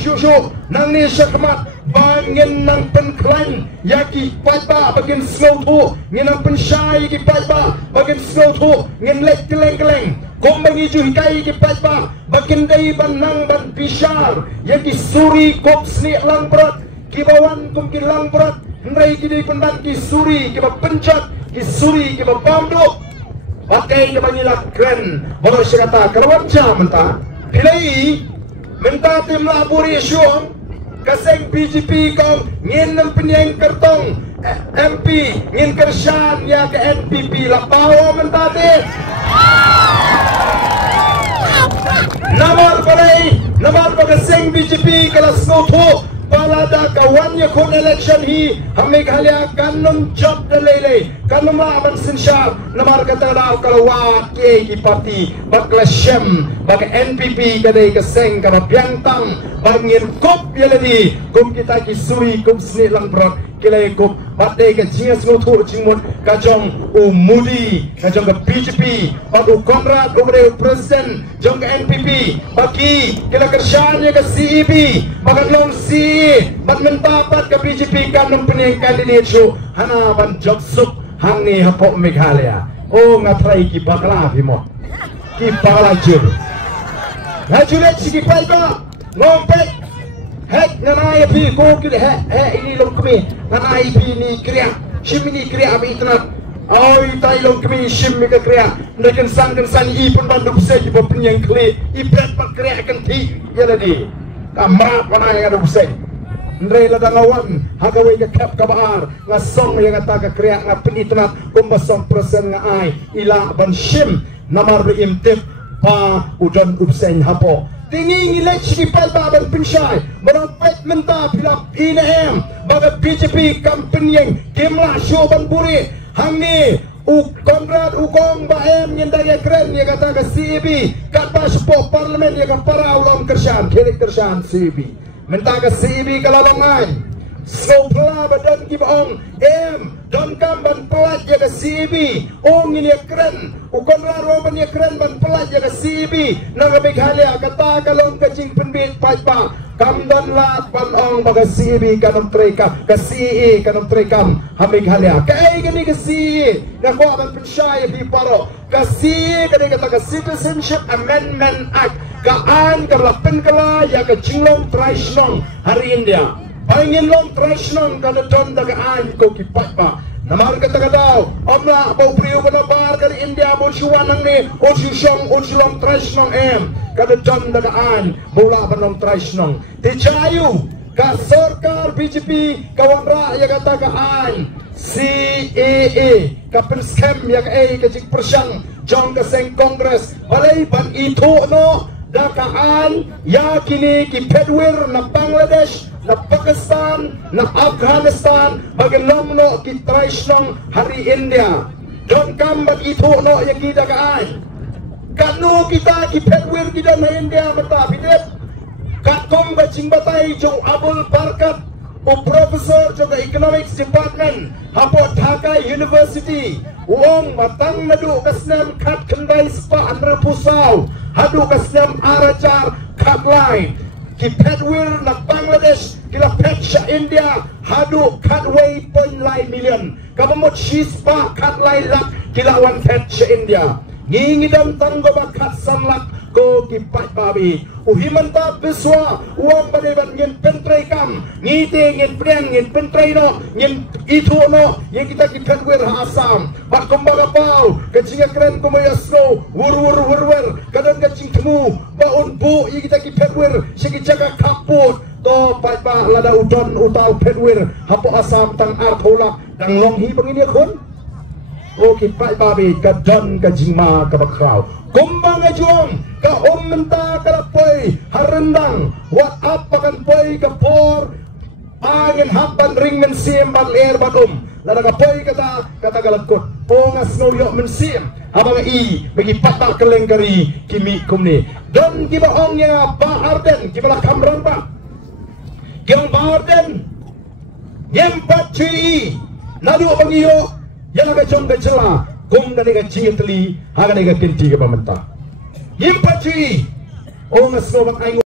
syuk nang ni syakmat bangin nang penklain yaki paiba bagin slow tu ngin nang pensyai ki paiba bagin slow tu ngin lek keleng kom bagi ju hikai ki paiba bagin dai ban nang ban bishar yaki suri kop sni lang berat ki bawan kum ki lang berat ndai ki dai pendan ki suri ki ba pencet ki suri ki ba bamduk pakai ke banyak keren baru saya kata kalau macam mentah pilih mentah tim laburi syung kaseng BJP kong ngin nam penyeng kertong MP ngin kersan ya ke NPP lah bawa mentah tim nomor kaseng BJP kalau snow palada kawannya kon election hi hame khalia kanum job delele kanum aban sinshal namar kata daw kalwa ke ki parti bakla shem bak NPP kadai kaseng kama piangtang bangir kop yeladi kum kita ki suri kum sni lang brot kilai kop badai ka jingas ngothur jingmon kajong umudi kajong ka BJP badu Konrad umre president jong ka NPP baki kila kerjanya ka CEB bagan long bat mentapat ke BJP kan mempunyai kandidat show hana ban job sup hangi hapok Meghalaya oh ngatrai ki bakla bimo ki bakla jur hajulet sigi paiba ngompet hek nanai pi ko ki ini long kami nanai pi ni kriya shimini kriya abi itnat oi tai long kami shim mi kriya nekan sang i pun bandu se ki penyang kli ibrat pak kriya kan ti yaladi kamrat wana yang ada usai Ndre ladang awan hagawe ka kap kabaar nga song yang kata ka kriya nga pinitnat kumbasong persen nga ay ila ban shim namar imtip pa udan ubsen hapo tingi ngilek si palba ban pinsay manapet menta pilap inaem baga BJP kampenyeng kimla show ban buri hangni Konrad ukong baem nyendaya keren ya kata ka CEB kat ba sepo parlemen ya ka para ulam kersan kirik kersan CEB mentah ke CEB kalabangan sopla badan kibong don kamban pelat jaga CEB ini keren ukon raro ban keren ban pelat jaga CEB nang Meghalaya kata kalong kacing penbit pajpa kamdan lat ban ong baga CEB kanam treka ke CE kanam trekam ha Meghalaya kai gani ke CE na ko ban pensyai di paro ke CE kani kata ke Citizenship Amendment Act kaan kalapen kala ya ke jinglong traishnong hari India pangin long traishnong kada don daga an ko kipat pa namar kata daw omla bau priu bana bar kali India bo chuanang ni o chushong o chulong traishnong kada don daga an bola banong traishnong ti chayu ka sarkar BJP kawanra ya kata ka an CAA ka scam ya ka ka jik persang jong ka seng kongres balai ban itu no dakaan yakini ki pedwir na Bangladesh na Pakistan na Afghanistan bagelomno ki traishnong hari India don kam bag itu no yaki dakaan kanu kita ki pedwir kita na India mata bidep kakom bajing batai jong Abul Barkat o professor jong economics department hapo Dhaka University uong matang nadu kasnam kat kendai spa andra pusau hadu kasnam arajar kat lain ki pedwir na Bangladesh kila pecha India hadu kat way point lai million kabamot shispa kat lai lak kila wan pecha India ngingidam tanggo bakat sanlak ko kipat babi uhimanta biswa uang badeban ngin pentray kam ngiti ngin priang ngin pentray no ngin itu no yang kita pedwir ha Asam bat kumbaga pau kacing keren kumaya snow wur kadang kacing temu baun bu yang kita pedwir sigi jaga kaput to patba lada udon utau pedwir hapo Asam tang artolak dang longhi pengini kon o kipat babi kadon kajingma kabakraw kumbang ajuang ka menta ka poi harendang wat apa kan poi ka por angin haban ring men sim bal air badum lada ka poi kata galakot pongas no yo men sim habang i bagi pata kelengkari kimi kumni don kiba ongnya ba arden kibala kamran ba kibang ba arden yempat cui nadu bangiyo yang aga chong cela kum dari ka cingtli haga dari ka kinti ka pamenta yimpa cui o ngasno bang